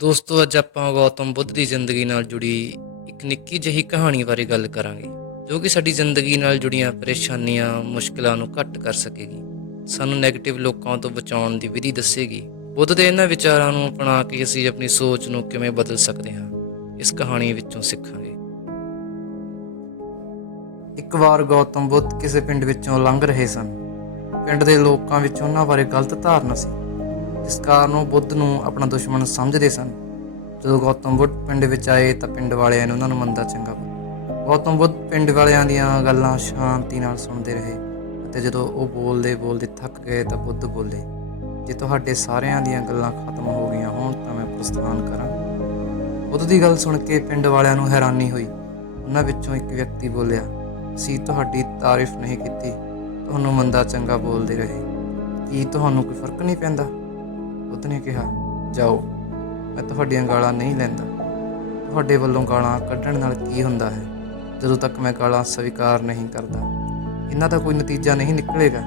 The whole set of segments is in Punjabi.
ਦੋਸਤੋ, ਅੱਜ ਆਪਾਂ ਗੌਤਮ ਬੁੱਧ ਦੀ ਜ਼ਿੰਦਗੀ ਨਾਲ ਜੁੜੀ ਇੱਕ ਨਿੱਕੀ ਜਿਹੀ ਕਹਾਣੀ ਬਾਰੇ ਗੱਲ ਕਰਾਂਗੇ, ਜੋ ਕਿ ਸਾਡੀ ਜ਼ਿੰਦਗੀ ਨਾਲ ਜੁੜੀਆਂ ਪਰੇਸ਼ਾਨੀਆਂ, ਮੁਸ਼ਕਲਾਂ ਨੂੰ ਘੱਟ ਕਰ ਸਕੇਗੀ। ਸਾਨੂੰ 네ਗੇਟਿਵ ਲੋਕਾਂ ਤੋਂ ਬਚਾਉਣ ਦੀ ਵਿਧੀ ਦੱਸੇਗੀ। ਬੁੱਧ ਦੇ ਇਹਨਾਂ ਵਿਚਾਰਾਂ ਨੂੰ ਅਪਣਾ ਕੇ ਅਸੀਂ ਆਪਣੀ ਸੋਚ ਨੂੰ ਕਿਵੇਂ ਬਦਲ ਸਕਦੇ ਹਾਂ, ਇਸ ਕਹਾਣੀ ਵਿੱਚੋਂ ਸਿੱਖਾਂਗੇ। ਇੱਕ ਵਾਰ ਗੌਤਮ ਬੁੱਧ ਕਿਸੇ ਪਿੰਡ ਵਿੱਚੋਂ ਲੰਘ ਰਹੇ ਸਨ। ਪਿੰਡ ਦੇ ਲੋਕਾਂ ਵਿੱਚ ਉਹਨਾਂ ਬਾਰੇ ਗਲਤ ਧਾਰਨਾ ਸੀ। ਇਸ ਕਾਰਨ ਉਹ ਬੁੱਧ ਨੂੰ ਆਪਣਾ ਦੁਸ਼ਮਣ ਸਮਝਦੇ ਸਨ। ਜਦੋਂ ਗੌਤਮ ਬੁੱਧ ਪਿੰਡ ਵਿੱਚ ਆਏ ਤਾਂ ਪਿੰਡ ਵਾਲਿਆਂ ਨੇ ਉਹਨਾਂ ਨੂੰ ਮੰਦਾ ਚੰਗਾ ਬੋਲਿਆ। ਗੌਤਮ ਬੁੱਧ ਪਿੰਡ ਵਾਲਿਆਂ ਦੀਆਂ ਗੱਲਾਂ ਸ਼ਾਂਤੀ ਨਾਲ ਸੁਣਦੇ ਰਹੇ ਅਤੇ ਜਦੋਂ ਉਹ ਬੋਲਦੇ ਬੋਲਦੇ ਥੱਕ ਗਏ ਤਾਂ ਬੁੱਧ ਬੋਲੇ, ਜੇ ਤੁਹਾਡੇ ਸਾਰਿਆਂ ਦੀਆਂ ਗੱਲਾਂ ਖਤਮ ਹੋ ਗਈਆਂ ਹੋਣ ਤਾਂ ਮੈਂ ਪ੍ਰਸਥਾਨ ਕਰਾਂ। ਬੁੱਧ ਦੀ ਗੱਲ ਸੁਣ ਕੇ ਪਿੰਡ ਵਾਲਿਆਂ ਨੂੰ ਹੈਰਾਨੀ ਹੋਈ। ਉਹਨਾਂ ਵਿੱਚੋਂ ਇੱਕ ਵਿਅਕਤੀ ਬੋਲਿਆ, ਅਸੀਂ ਤੁਹਾਡੀ ਤਾਰੀਫ ਨਹੀਂ ਕੀਤੀ। ਤੁਹਾਨੂੰ ਮੰਦਾ ਚੰਗਾ ਬੋਲਦੇ ਰਹੇ। ਕੀ ਤੁਹਾਨੂੰ ਕੋਈ ਫ਼ਰਕ ਨਹੀਂ ਪੈਂਦਾ? ਬੁੱਧ ਨੇ ਕਿਹਾ, ਜਾਓ, ਮੈਂ ਤੁਹਾਡੀਆਂ ਗਾਲਾਂ ਨਹੀਂ ਲੈਂਦਾ। ਤੁਹਾਡੇ ਵੱਲੋਂ ਗਾਲਾਂ ਕੱਢਣ ਨਾਲ ਕੀ ਹੁੰਦਾ ਹੈ? ਜਦੋਂ ਤੱਕ ਮੈਂ ਗਾਲਾਂ ਸਵੀਕਾਰ ਨਹੀਂ ਕਰਦਾ, ਇਹਨਾਂ ਦਾ ਕੋਈ ਨਤੀਜਾ ਨਹੀਂ ਨਿਕਲੇਗਾ।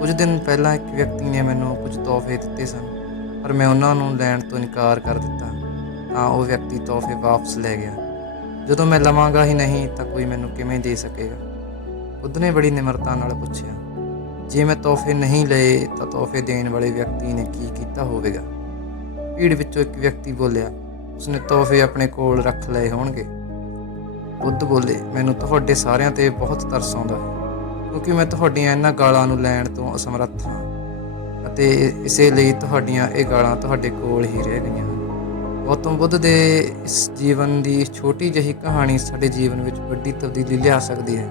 ਕੁਝ ਦਿਨ ਪਹਿਲਾਂ ਇੱਕ ਵਿਅਕਤੀ ਨੇ ਮੈਨੂੰ ਕੁਝ ਤੋਹਫੇ ਦਿੱਤੇ ਸਨ, ਪਰ ਮੈਂ ਉਹਨਾਂ ਨੂੰ ਲੈਣ ਤੋਂ ਇਨਕਾਰ ਕਰ ਦਿੱਤਾ। ਤਾਂ ਉਹ ਵਿਅਕਤੀ ਤੋਹਫੇ ਵਾਪਸ ਲੈ ਗਿਆ। ਜਦੋਂ ਮੈਂ ਲਵਾਂਗਾ ਹੀ ਨਹੀਂ ਤਾਂ ਕੋਈ ਮੈਨੂੰ ਕਿਵੇਂ ਦੇ ਸਕੇਗਾ? ਬੁੱਧ ਨੇ ਬੜੀ ਨਿਮਰਤਾ ਨਾਲ ਪੁੱਛਿਆ ਜੇ ਮੈਂ ਤੋਹਫੇ ਨਹੀਂ ਲਏ ਤਾਂ ਤੋਹਫੇ ਦੇਣ ਵਾਲੇ ਵਿਅਕਤੀ ਨੇ ਕੀ ਕੀਤਾ ਹੋਵੇਗਾ? ਭੀੜ ਵਿੱਚੋਂ ਇੱਕ ਵਿਅਕਤੀ ਬੋਲਿਆ, ਉਸਨੇ ਤੋਹਫੇ ਆਪਣੇ ਕੋਲ ਰੱਖ ਲਏ ਹੋਣਗੇ। ਬੁੱਧ ਬੋਲੇ, ਮੈਨੂੰ ਤੁਹਾਡੇ ਸਾਰਿਆਂ ਤੇ ਬਹੁਤ ਤਰਸ ਆਉਂਦਾ ਹੈ, ਕਿਉਂਕਿ ਮੈਂ ਤੁਹਾਡੀਆਂ ਇਹਨਾਂ ਗਾਲਾਂ ਨੂੰ ਲੈਣ ਤੋਂ ਅਸਮਰੱਥ ਹਾਂ ਅਤੇ ਇਸੇ ਲਈ ਤੁਹਾਡੀਆਂ ਇਹ ਗਾਲਾਂ ਤੁਹਾਡੇ ਕੋਲ ਹੀ ਰਹਿ ਗਈਆਂ ਹਨ। ਗੌਤਮ ਬੁੱਧ ਦੇ ਇਸ ਜੀਵਨ ਦੀ ਛੋਟੀ ਜਿਹੀ ਕਹਾਣੀ ਸਾਡੇ ਜੀਵਨ ਵਿੱਚ ਵੱਡੀ ਤਬਦੀਲੀ ਲਿਆ ਸਕਦੀ ਹੈ।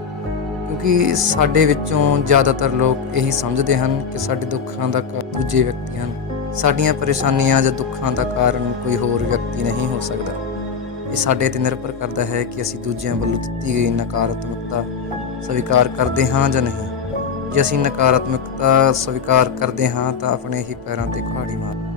ਕਿਉਂਕਿ ਸਾਡੇ ਵਿੱਚੋਂ ਜ਼ਿਆਦਾਤਰ ਲੋਕ ਇਹੀ ਸਮਝਦੇ ਹਨ ਕਿ ਸਾਡੇ ਦੁੱਖਾਂ ਦਾ ਦੂਜੇ ਵਿਅਕਤੀ ਹਨ। ਸਾਡੀਆਂ ਪਰੇਸ਼ਾਨੀਆਂ ਜਾਂ ਦੁੱਖਾਂ ਦਾ ਕਾਰਨ ਕੋਈ ਹੋਰ ਵਿਅਕਤੀ ਨਹੀਂ ਹੋ ਸਕਦਾ। ਇਹ ਸਾਡੇ ਤੇ ਨਿਰਭਰ ਕਰਦਾ ਹੈ ਕਿ ਅਸੀਂ ਦੂਜਿਆਂ ਵੱਲੋਂ ਦਿੱਤੀ ਗਈ ਨਕਾਰਾਤਮਕਤਾ ਸਵੀਕਾਰ ਕਰਦੇ ਹਾਂ ਜਾਂ ਨਹੀਂ। ਜੇ ਅਸੀਂ ਨਕਾਰਾਤਮਕਤਾ ਸਵੀਕਾਰ ਕਰਦੇ ਹਾਂ ਤਾਂ ਆਪਣੇ ਹੀ ਪੈਰਾਂ ਤੇ ਕੁਹਾੜੀ ਮਾਰ